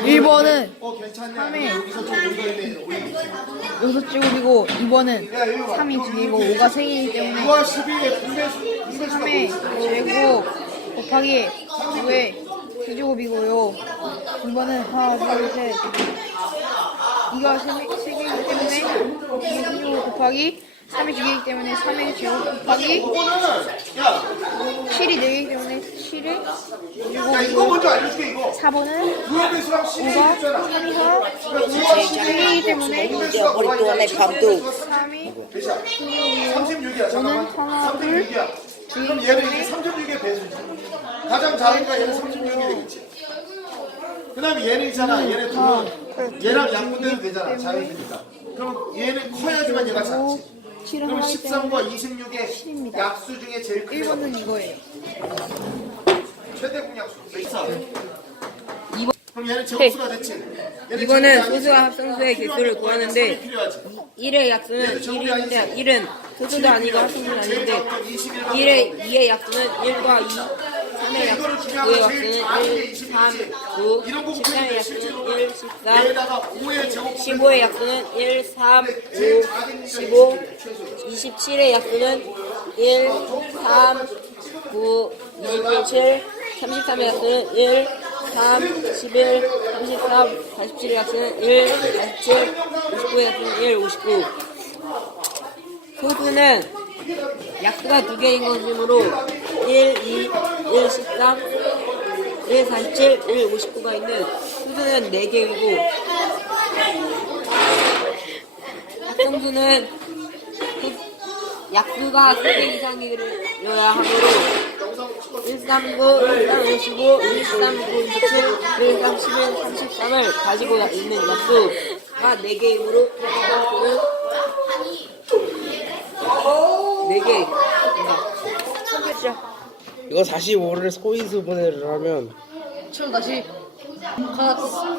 1번은 어 괜찮냐? 여기서 좀 올리고 있네. 올리고. 여섯 제곱이고 2번은 3이 두 개고 5가 세 개이기 때문에 9월 12일 분배수 분배수가 3의 제곱 곱하기 9의 세제곱이고요. 2번은 하나, 둘, 셋. 2가 세, 개- 세 개이기 때문에 2의 세제곱 곱하기 3이 두 개이기 때문에 3의 제곱 곱하기 야, 7이 네 개이기 때문에 7의 야 이거 제곱이고 먼저 알려줄게 이거. 4번은 무효배수랑 12 5가 있잖아. 3이가 2의 개이기 때문에 무효배수가 뭐가 있냐? 3이 36이야 잠깐만. 오는 하나를 36이야. 그럼 얘는 이제 36의 배수지. 가장 작으니까 얘는 36이 되겠지. 그 다음에 얘는 있잖아. 얘네 둘은 얘랑 약분돼도 되잖아. 자연수니까. 그럼 얘는 커야지만 얘가 작지. 7을 그럼 하기 때문에 13과 26의 7입니다. 약수 중에 제일 큰 거. 1번은 이거예요. 최대 공약수. 있어. 이번- 그럼 얘는 제곱수가 됐지. 얘는 이번은 제곱이 아니지. 소수와 합성수의 개수를 구하는데 필요하지. 1의 약수는 1인데 1은 소수도 아니고 합성수도 아닌데 1의 2의 약수는 1과 2 3의 약수, 5의 약수는 1, 3, 9 이런 부분 13의 약수는 1, 14 얘에다가 5의 제곱 15의 약수는 1, 3, 5, 15 27의 약수는 1, 3, 9, 27 33의 약수는 1, 3, 11, 33, 47의 약수는 1, 47, 59의 약수는 1, 59 소수는 약수가 두 개인 것이므로 1, 2, 1, 13, 1, 47, 1, 59가 있는 수수는 4개이고 합성수는 약수가 3개 이상이어야 하므로 139, 135, 139, 27, 131, 33을 가지고 있는 약수가 4개이므로 합성수는 4개 입니다. 이거 45를 소인수분해를 하면 처음 다시 가서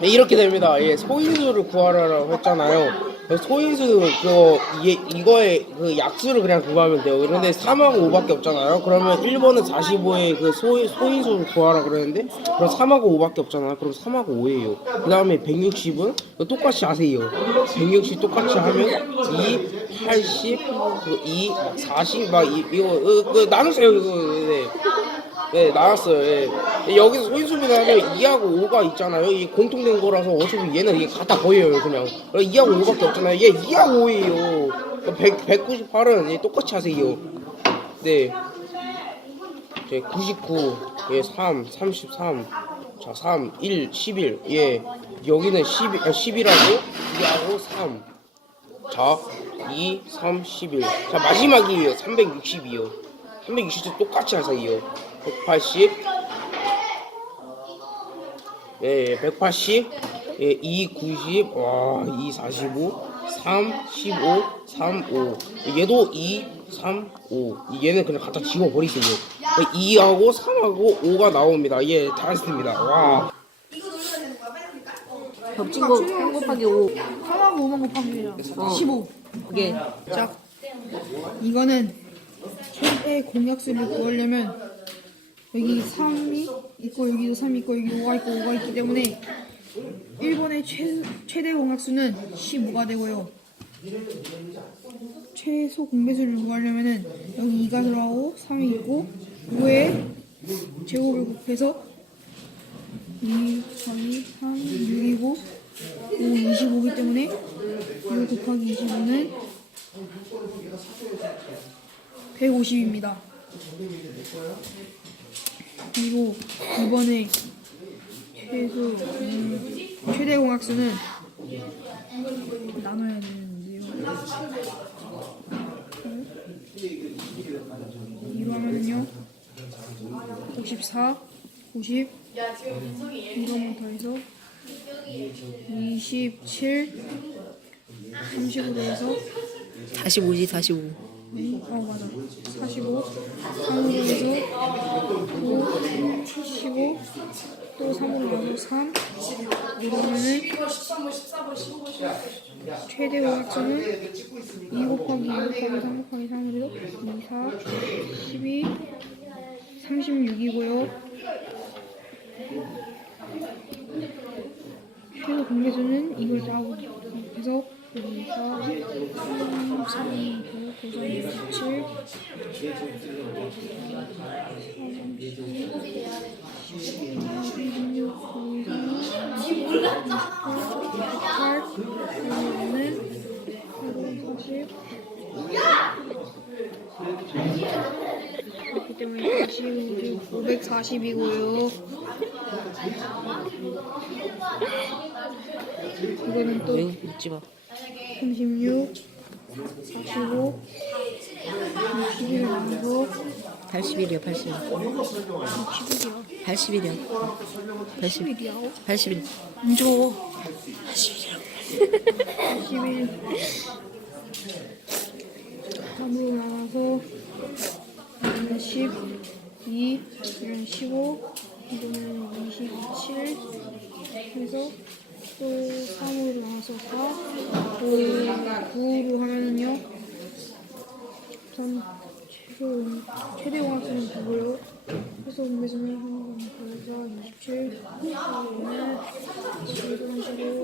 네, 이렇게 됩니다. 예, 소인수를 구하라고 했잖아요. 소인수 그거 이, 이거의 그 약수를 그냥 구하면 돼요. 그런데 3하고 5밖에 없잖아요. 그러면 1번은 45의 그 소, 소인수를 구하라 그러는데 그럼 3하고 5밖에 없잖아요. 그럼 3하고 5예요. 그 다음에 160은 똑같이 하세요. 160 똑같이 하면 2, 80, 그 2, 40, 막 이, 이거 어, 그 나눴어요. 이거 네. 네, 나왔어요. 예. 여기서 소인수분해 하면 2하고 5가 있잖아요. 이 공통된 거라서 어차피 얘는 이게 같아 보여요, 그냥. 2하고 5밖에 없잖아요. 얘 2하고 5예요. 100, 198은 똑같이 하세요. 네. 제 99, 예, 3, 33, 자, 3, 1, 11, 예. 여기는 10, 아, 10이라고 2하고 3. 자, 2, 3, 11. 자, 마지막이에요. 360이요. 360도 똑같이 하세요. 180. 예, 180. 예, 2, 90. 와, 2, 45. 3, 15. 3, 5. 얘도 2, 3, 5. 얘는 그냥 갖다 지워버리세요. 2하고 3하고 5가 나옵니다. 예, 다 했습니다. 와. 겹친 거 3 곱하기 5. 3하고 5만 곱하기예요. 어. 15. 이게 자, 이거는 최대 공약수를 구하려면 여기 3이 있고 여기도 3이 있고 여기 5가 있고 5가 있기 때문에 1번의 최, 최대 공약수는 15가 되고요. 최소 공배수를 구하려면은 여기 2가 들어가고 3이 있고 5에 제곱을 곱해서 2 곱하기 3 6이고 5 25이기 때문에 6 곱하기 25는 150입니다. 그리고 이번에 최소 음, 최대 공약수는 나눠야 되는데요. 2로 하면요 54, 50 이거만 더해서 27 30으로 해서 45지 45. 네, 어 맞아 45 3으로 해서 5 15 또 3으로 가고 3 이러면은 최대 오각수는 2 곱하기 2 곱하기 3 곱하기 3으로 2 4 12 36이고요. 최소 공개수는 이걸 짜고 해서 여기서 3, 3, 9, 9, 27 그렇기 때문에 540이고요. 이거는 또 응, 웃지 마. 36, 45, 61 나오고 81이요, 81. 61이야. 81이요. 80, 61이야. 81. 안 줘. 81. 3으로 나와서 이거는 10, 2, 이건 15, 이거는 27 해서 또 3으로 나와서 4, 5, 9로 하면은요 전 최소 최대 원수는 9고요 그래서 공개수는 한번 더해서 27 그다음에 15,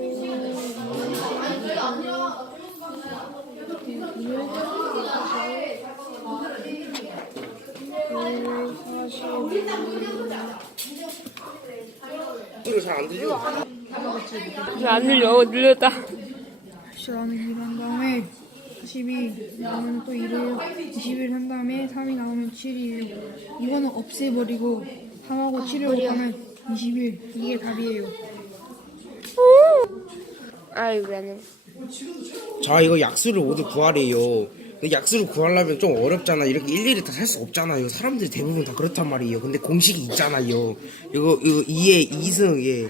이거 잘안 들려. 안 늘려, 늘렸다. 시간을 일한 다음에 42 나오면 또 1이에요 21한 다음에 3이 나오면 7이에요 이거는 없애버리고 3하고 7을 곱하면 21 이게 답이에요 아이, 왜안 해? 자 이거 약수를 모두 구하래요. 근데 약수를 구하려면 좀 어렵잖아. 이렇게 일일이 다 살 수 없잖아요. 사람들이 대부분 다 그렇단 말이에요. 근데 공식이 있잖아요. 이거 이거 2의 2승 예.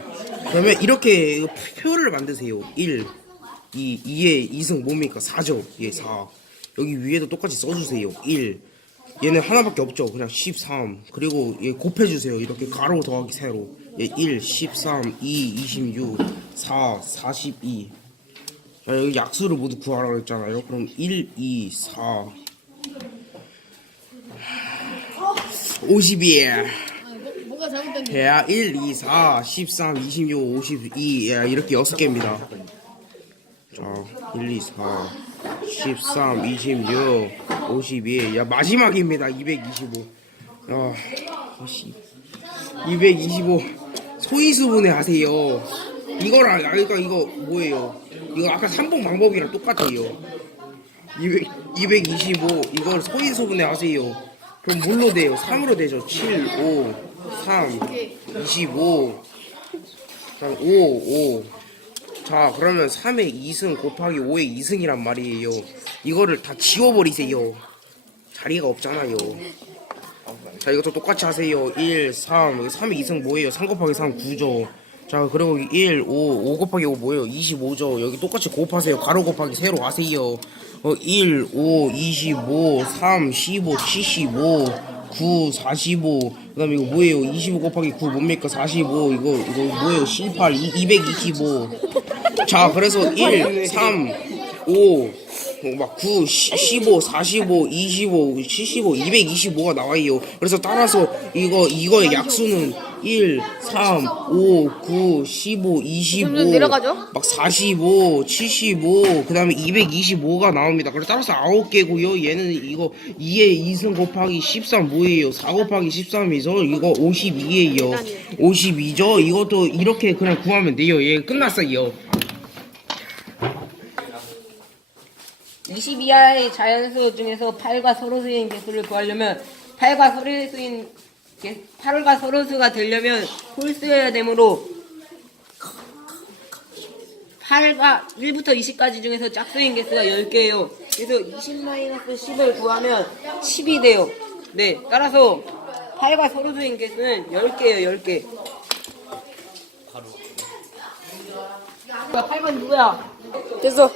그러면 이렇게 표를 만드세요. 1, 2, 2의 2승 뭡니까? 4죠. 예, 4. 여기 위에도 똑같이 써주세요. 1. 얘는 하나밖에 없죠. 그냥 13. 그리고 얘 곱해주세요. 이렇게 가로 더하기 세로. 예, 1, 13, 2, 26, 4, 42. 자, 여기 약수를 모두 구하라고 했잖아요. 그럼 1, 2, 4. 50이에요. 뭐가 잘못된 야, 1, 2, 4, 13, 26, 52. 야, 이렇게 6개입니다. 자, 1, 2, 4, 13, 26, 52. 야, 마지막입니다. 225. 야, 아씨. 225. 소인수분해 하세요. 이거랑, 아, 그러니까 이거 뭐예요? 이거 아까 3번 방법이랑 똑같아요. 200, 225. 이걸 소인수분해 하세요. 그럼 뭘로 돼요? 3으로 되죠. 7, 5, 3, 25. 그다음 5, 5. 자, 그러면 3의 2승 곱하기 5의 2승이란 말이에요. 이거를 다 지워버리세요. 자리가 없잖아요. 자, 이것도 똑같이 하세요. 1, 3. 여기 3의 2승 뭐예요? 3 곱하기 3, 9죠. 자, 그리고 1, 5. 5 곱하기 5 뭐예요? 25죠. 여기 똑같이 곱하세요. 가로 곱하기 세로 하세요. 어, 1, 5, 25, 3, 15, 75, 9, 45. 그 다음에 이거 뭐예요? 25 곱하기 9 뭡니까? 45. 이거, 이거 뭐예요? 18, 2, 225. 자, 그래서 1, 3, 5, 어, 막 9, 15, 45, 25, 75, 225가 나와요. 그래서 따라서 이거 이거의 약수는 1, 3, 5, 9, 15, 25, 점점 내려가죠? 막 45, 75, 그 다음에 225가 나옵니다. 그래서 따라서 9개고요. 얘는 이거 2에 2승 곱하기 13 뭐예요? 4 곱하기 13이죠. 이거 52예요. 52죠. 이것도 이렇게 그냥 구하면 돼요. 얘 끝났어요. 22하의 자연수 중에서 8과 서로 수인 개수를 구하려면 8과 서로 수인 개, 8과 서로수가 되려면 홀수여야 되므로 8과 1부터 20까지 중에서 짝수인 개수가 10개예요. 그래서 20-10을 구하면 10이 돼요. 네, 따라서 8과 서로수인 개수는 10개예요, 10개. 8번 누구야? 됐어.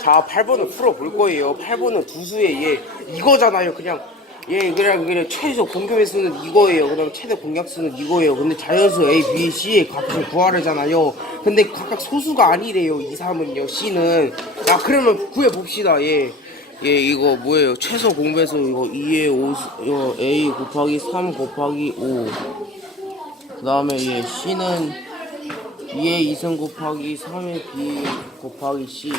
자, 8번을 풀어볼 거예요. 8번은 두수의 얘 이거잖아요. 그냥 얘 그냥 그냥 최소 공격의 수는 이거예요. 그다음 최대 공략 수는 이거예요. 근데 자연수 A, B, C의 값을 구하래잖아요. 근데 각각 소수가 아니래요. 2, 3은요. C는 아 그러면 구해 봅시다. 얘. 얘 이거 뭐예요? 최소 공배수 이거 2에 5 이거 A 곱하기 3 곱하기 5 그 다음에 얘 C는 2의 2승 곱하기 3의 B 곱하기 C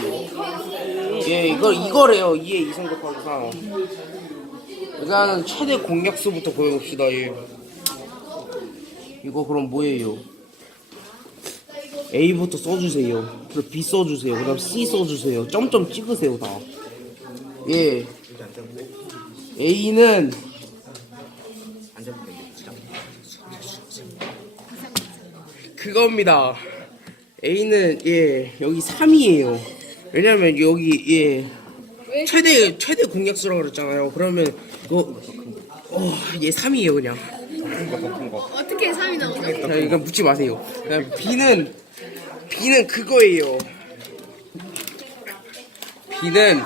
예 이거 이거래요 2의 2승 곱하기 3 일단은 최대 공약수부터 보여봅시다 예. 이거 그럼 뭐예요? A부터 써주세요. 그리고 B 써주세요. 그 다음 C 써주세요. 점점 찍으세요 다예. A는 그겁니다. A는 예 여기 3이에요. 왜냐면 여기 예 최대 최대 공약수라고 그랬잖아요. 그러면 이거 어 얘 3이에요 그냥. 어떻게 3이 나오죠? 자 이거 묻지 마세요. B는 B는 그거예요. B는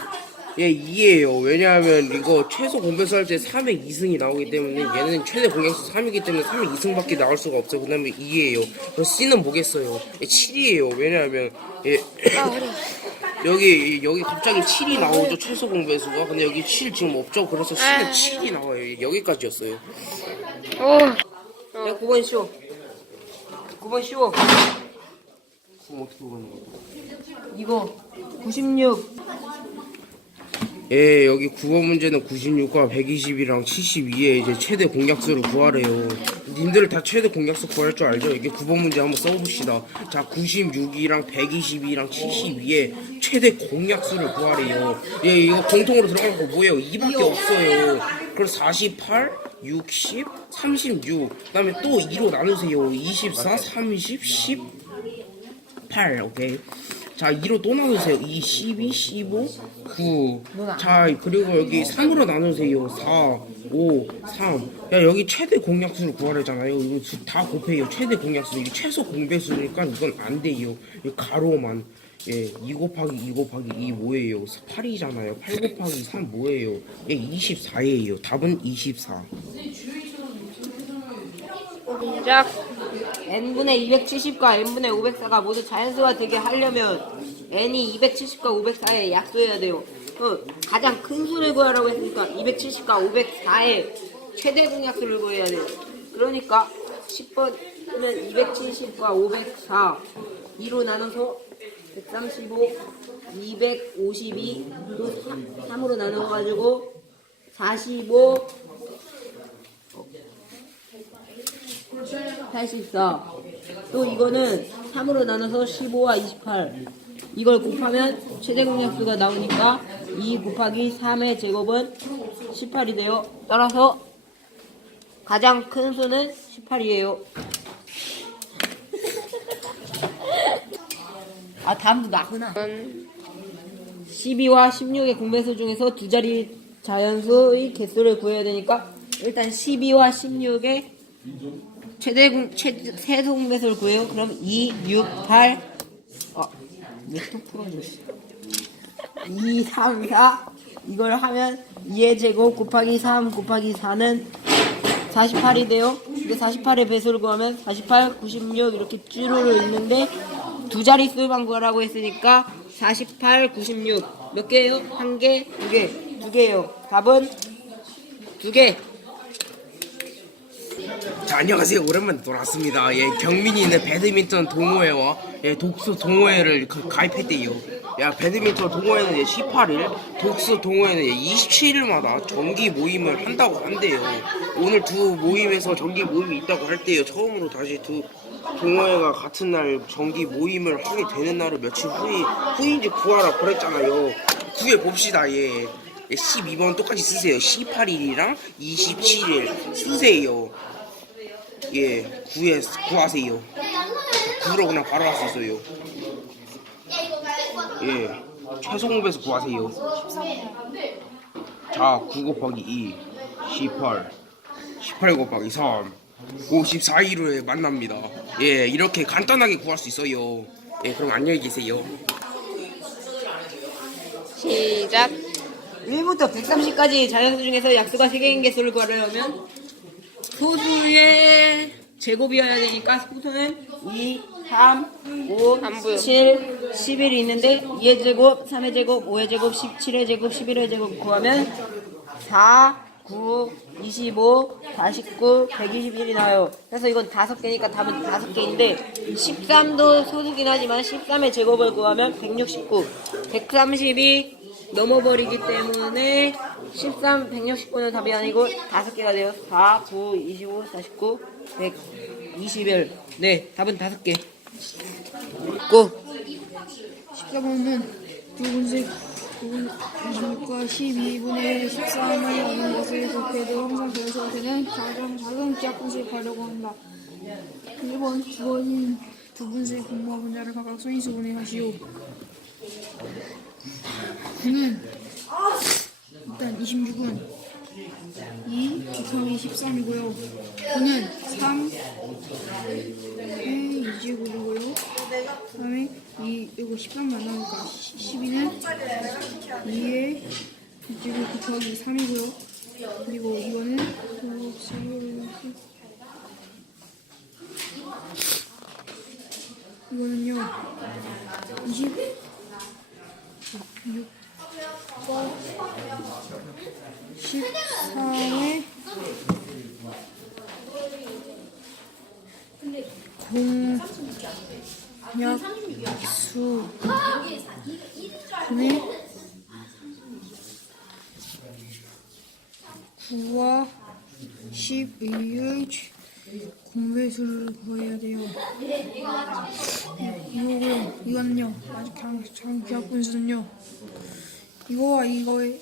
얘 2예요. 왜냐하면 이거 최소 공배수 할 때 3의 2승이 나오기 때문에 얘는 최대 공약수 3이기 때문에 3의 2승밖에 나올 수가 없어요. 그 다음에 2예요. 그럼 C는 뭐겠어요? 얘 7이에요. 왜냐하면 얘 여기 여기 갑자기 7이 나오죠 최소 공배수가. 근데 여기 7 지금 없죠. 그래서 C는 7이 나와요. 여기까지였어요. 네, 9번 쉬워. 9번 쉬워. 그럼 어떻게 보는 거야? 이거 96. 예, 여기 9번 문제는 96과 120이랑 72에 이제 최대 공약수를 구하래요. 님들 다 최대 공약수 구할 줄 알죠? 이게 9번 문제 한번 써봅시다. 자, 96이랑 122랑 72에 최대 공약수를 구하래요. 예, 이거 공통으로 들어가는 거 뭐예요? 2밖에 없어요. 그럼 48, 60, 36. 그 다음에 또 2로 나누세요. 24, 30, 10, 8 오케이 자 2로 또 나누세요 2 12 15 9 자 그리고 여기 3으로 나누세요 4 5 3 야 여기 최대 공약수를 구하래잖아요 이거 수- 다 곱해요 최대 공약수 이게 최소 공배수니까 이건 안 돼요 이 가로만 예, 2 곱하기 2 곱하기 2 뭐예요? 8이잖아요. 8 곱하기 3 뭐예요? 예, 24예요. 답은 24. 시작. N분의 270과 n분의 504가 모두 자연수가 되게 하려면 n이 270과 504에 약수해야 돼요. 그 가장 큰 수를 구하라고 했으니까 270과 504의 최대 공약수를 구해야 돼요. 그러니까 10번은 270과 504 2로 나눠서 135, 252, 또 3 으로 나눠가지고 45, 84. 또 이거는 3으로 나눠서 15와 28. 이걸 곱하면 최대 공약수가 나오니까 2 곱하기 3의 제곱은 18이 돼요. 따라서 가장 큰 수는 18이에요. 아, 다음도 나구나. 12와 16의 공배수 중에서 두 자리 자연수의 개수를 구해야 되니까 일단 12와 16의 최대 공, 최, 최소 공배수를 구해요. 그럼 2, 6, 8, 아, 왜또 풀어줬어? 2, 3, 4. 이걸 하면 2의 제곱 곱하기 3 곱하기 4는 48이 돼요. 근데 48의 배수를 구하면 48, 96 이렇게 쭈루루 있는데 두 자릿수만 구하라고 했으니까 48, 96. 몇 개예요? 한 개, 두 개, 두 개예요. 답은 두 개. 자, 안녕하세요. 오랜만에 돌아왔습니다. 예, 경민이는 배드민턴 동호회와 예, 독서 동호회를 가- 가입했대요. 야, 배드민턴 동호회는 예, 18일, 독서 동호회는 예, 27일마다 정기 모임을 한다고 한대요. 오늘 두 모임에서 정기 모임이 있다고 할 때요. 처음으로 다시 두 동호회가 같은 날 정기 모임을 하게 되는 날을 며칠 후에 후인지 구하라 그랬잖아요. 구해 봅시다. 예. 예, 12번 똑같이 쓰세요. 18일이랑 27일 쓰세요. 예, 구해 구하세요. 구로 그냥 바로 할 수 있어요. 예, 최소 공배수 구하세요. 자, 9 곱하기 2, 18, 18 곱하기 3, 54일후에 만납니다. 예, 이렇게 간단하게 구할 수 있어요. 예, 그럼 안녕히 계세요. 시작. 1부터 130까지 자연수 중에서 약수가 3개인 개수를 구하려면 소수의 제곱이어야 되니까 소수는 2, 3, 5, 안 보여. 7, 11이 있는데 2의 제곱, 3의 제곱, 5의 제곱, 17의 제곱, 11의 제곱 구하면 4, 9, 25, 49, 121이 나와요. 그래서 이건 다섯 개니까 답은 다섯 개인데 13도 소수긴 하지만 13의 제곱을 구하면 169, 130이 넘어버리기 때문에 13, 169는 답이 아니고 다섯 개가 돼요. 4, 9, 25, 49, 121. 네, 답은 다섯 개. 고! 14번은 붉은색 26과 12분의 13을 하는 것을 곱해도 항상 변수가 되는 가장 작은 기하분수를 가려고 한다. 1번 주어진 두 분수의 분모와 분자를 각각 소인수분해 하시오. 그는 일단 26은 2 곱하기 13이고요. 9는 3의 2제곱이고요. 그 다음에 이 이거 13만 나오니까 12는 2의 2제곱 곱하기 3이고요. 그리고 이거는 어, 3을 이거는요 26 과 13의 공약수 분의 9와 12의 공배수를 구해야 돼요. 이거고요. 이거는요. 아직 장 기하분수는요. 이거와 이거의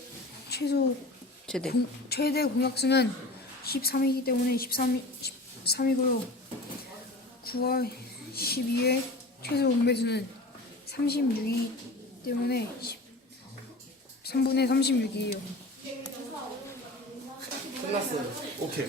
최소 최대. 공, 최대 공약수는 13이기 때문에 13, 13이고요. 9와 12의 최소 공배수는 36이기 때문에 10, 3분의 36이에요. 오케이.